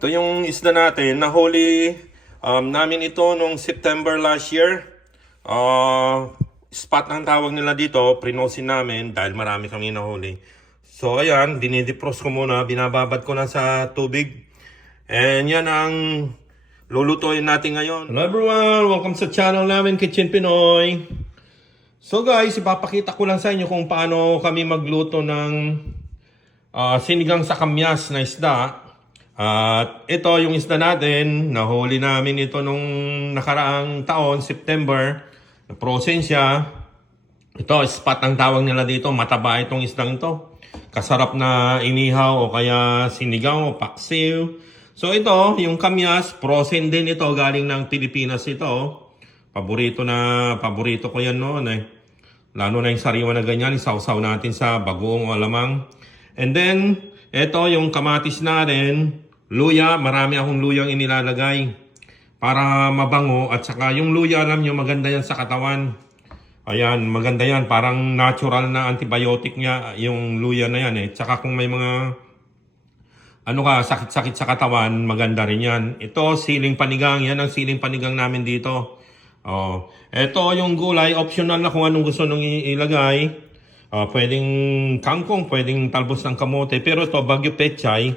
Ito yung isda natin. Nahuli um, namin ito nung September last year. Uh, spot ang tawag nila dito. Prinosin namin dahil marami kami nahuli. So ayan, dinidipros ko muna. Binababad ko na sa tubig. And yan ang lulutuin natin ngayon. Hello everyone! Welcome sa channel namin, Kitchen Pinoy. So guys, ipapakita ko lang sa inyo kung paano kami magluto ng ah, sinigang sa kamyas na isda. At ito yung isda natin, nahuli namin ito nung nakaraang taon, September. Na-frozen siya. Ito, spot ang tawag nila dito. Mataba itong isdang ito. Kasarap na inihaw o kaya sinigang o paksiw. So ito, yung kamyas, frozen din ito. Galing ng Pilipinas ito. Paborito na, paborito ko yan noon eh. Lalo na yung sariwa na ganyan, isawsaw natin sa bagoong o alamang. And then, ito yung kamatis natin, luya, marami akong luyang inilalagay para mabango at saka yung luya alam nyo maganda yan sa katawan. Ayan, maganda yan. Parang natural na antibiotic niya yung luya na yan eh. Tsaka kung may mga ano ka, sakit-sakit sa katawan, maganda rin yan. Ito, siling panigang. Yan ang siling panigang namin dito. Oh, ito yung gulay, optional na kung anong gusto nung ilagay. Ah, pwedeng kangkong, pwedeng talbos ng kamote. Pero ito, bagyo pechay.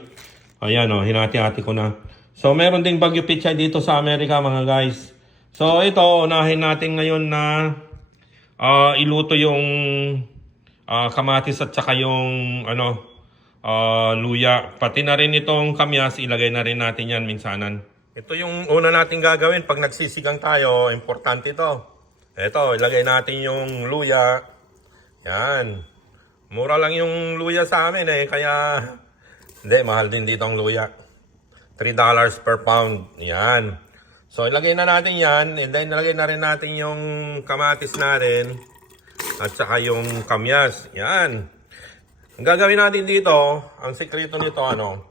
Ayan o, hinati-hati ko na. So, meron ding bagyo pechay dito sa Amerika mga guys. So, ito, unahin natin ngayon na ah, iluto yung ah, kamatis at saka yung ano, ah, luya. Pati na rin itong kamyas, ilagay na rin natin yan minsanan. Ito yung una natin gagawin pag nagsisigang tayo, importante ito. Ito, ilagay natin yung luya. Yan. Mura lang yung luya sa amin eh, kaya hindi, mahal din dito ang luya. $3 per pound. Yan. So, ilagay na natin yan. And then, ilagay na rin natin yung kamatis natin. At saka yung kamyas. Yan. Ang gagawin natin dito, ang sekreto nito, ano,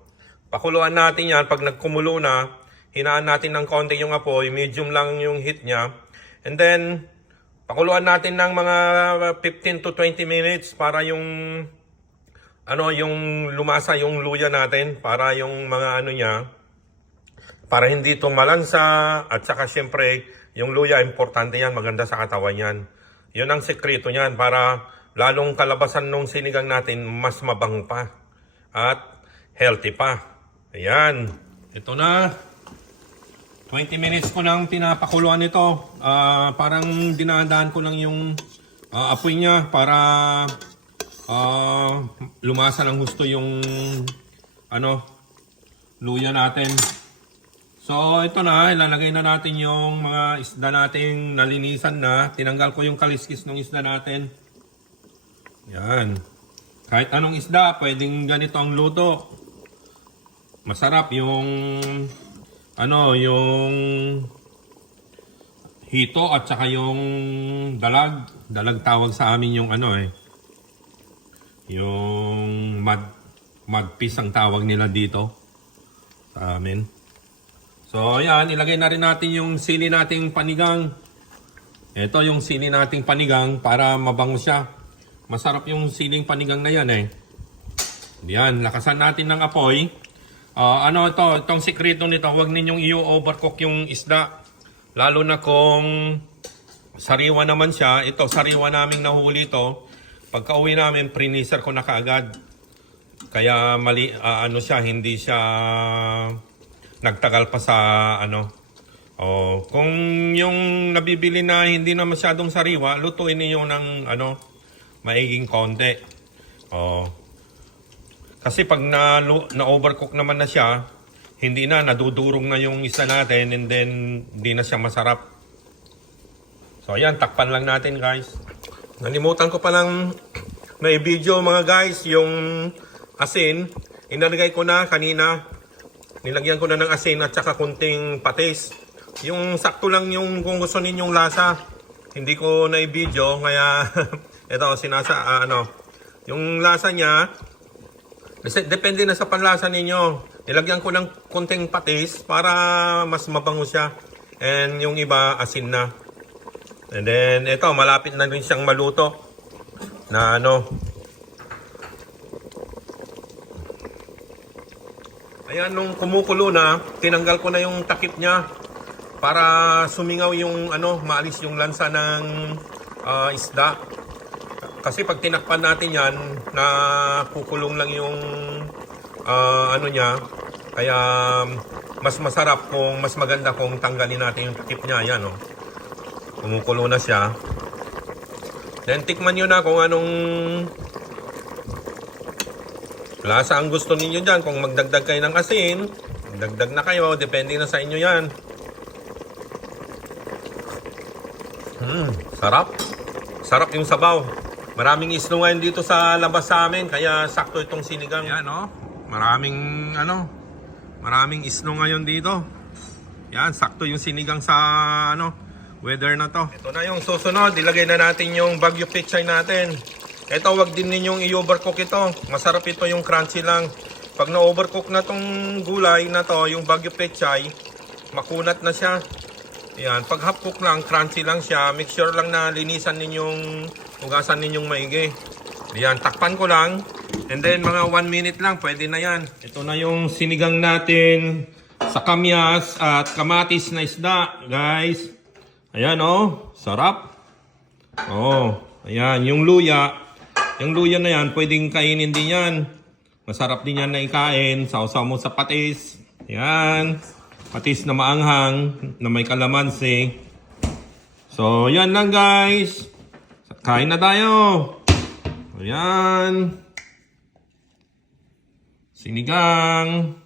pakuluan natin yan. Pag nagkumulo na, hinaan natin ng konti yung apoy. Medium lang yung heat niya. And then, pakuluan natin ng mga 15 to 20 minutes para yung ano yung lumasa yung luya natin para yung mga ano niya para hindi itong malansa at saka syempre yung luya importante yan maganda sa katawan yan. Yun ang sekreto niyan para lalong kalabasan nung sinigang natin mas mabango pa at healthy pa. Ayan. Ito na. 20 minutes ko nang pinapakuluan ito Ah, parang dinadaan ko lang yung ah, apoy niya para Ah, lumasa ng gusto yung ano luya natin. So ito na, ilalagay na natin yung mga isda nating nalinisan na. Tinanggal ko yung kaliskis ng isda natin. Yan. Kahit anong isda, pwedeng ganito ang luto. Masarap yung ano, yung hito at saka yung dalag. Dalag tawag sa amin yung ano eh. Yung mud, mud piece ang tawag nila dito sa amin. So, ayan, ilagay na rin natin yung sili nating panigang. Ito yung sili nating panigang para mabango siya. Masarap yung siling panigang na yan eh. Yan, lakasan natin ng apoy. Ah, ano ito, itong sikreto nito, huwag ninyong i-overcook yung isda. Lalo na kung sariwa naman siya. Ito, sariwa naming nahuli ito. Pagka uwi namin, priniser ko na kaagad. Kaya mali, ah, ano siya, hindi siya nagtagal pa sa ano. Oh, kung yung nabibili na hindi na masyadong sariwa, lutuin niyo ng ano, maiging konti. Oh. Kasi pag na, na overcook naman na siya, hindi na nadudurong na yung isa natin and then hindi na siya masarap. So ayan, takpan lang natin guys. Nalimutan ko palang may video mga guys, yung asin. Inalagay ko na kanina. Nilagyan ko na ng asin at saka kunting patis. Yung sakto lang yung kung gusto ninyong lasa. Hindi ko na i-video kaya ito sinasa ah, ano. Yung lasa niya depende na sa panlasa ninyo. Nilagyan ko ng kunting patis para mas mabango siya. And yung iba asin na. And then, ito, malapit na rin siyang maluto. Na ano. Ayan, nung kumukulo na, tinanggal ko na yung takip niya para sumingaw yung ano, maalis yung lansa ng ah, isda. Kasi pag tinakpan natin yan, na kukulong lang yung ah, ano niya, kaya mas masarap kung mas maganda kung tanggalin natin yung takip niya. Yan, oh. Kumukulo na siya. Then tikman nyo na kung anong lasa ang gusto ninyo dyan. Kung magdagdag kayo ng asin, dagdag na kayo. Depende na sa inyo yan. Hmm, sarap. Sarap yung sabaw. Maraming isno ngayon dito sa labas sa amin, kaya sakto itong sinigang. Yan, no? Maraming, ano, maraming isno ngayon dito. Yan, sakto yung sinigang sa, ano, weather na to. Ito na yung susunod. Ilagay na natin yung Baguio Pechay natin. Ito, wag din ninyong i-overcook ito. Masarap ito yung crunchy lang. Pag na-overcook na tong gulay na to, yung Baguio Pechay, makunat na siya. Yan, pag half cook lang, crunchy lang siya. Make sure lang na linisan ninyong, hugasan ninyong maigi. Yan, takpan ko lang. And then mga 1 minute lang, pwede na yan. Ito na yung sinigang natin sa kamyas at kamatis na isda, guys. Ayan oh, sarap. Oh, ayan, yung luya. Yung luya na yan, pwedeng kainin din yan. Masarap din yan na ikain. Sausaw mo sa patis. Ayan. Patis na maanghang, na may kalamansi. So, yan lang guys. Kain na tayo. Ayan. Sinigang.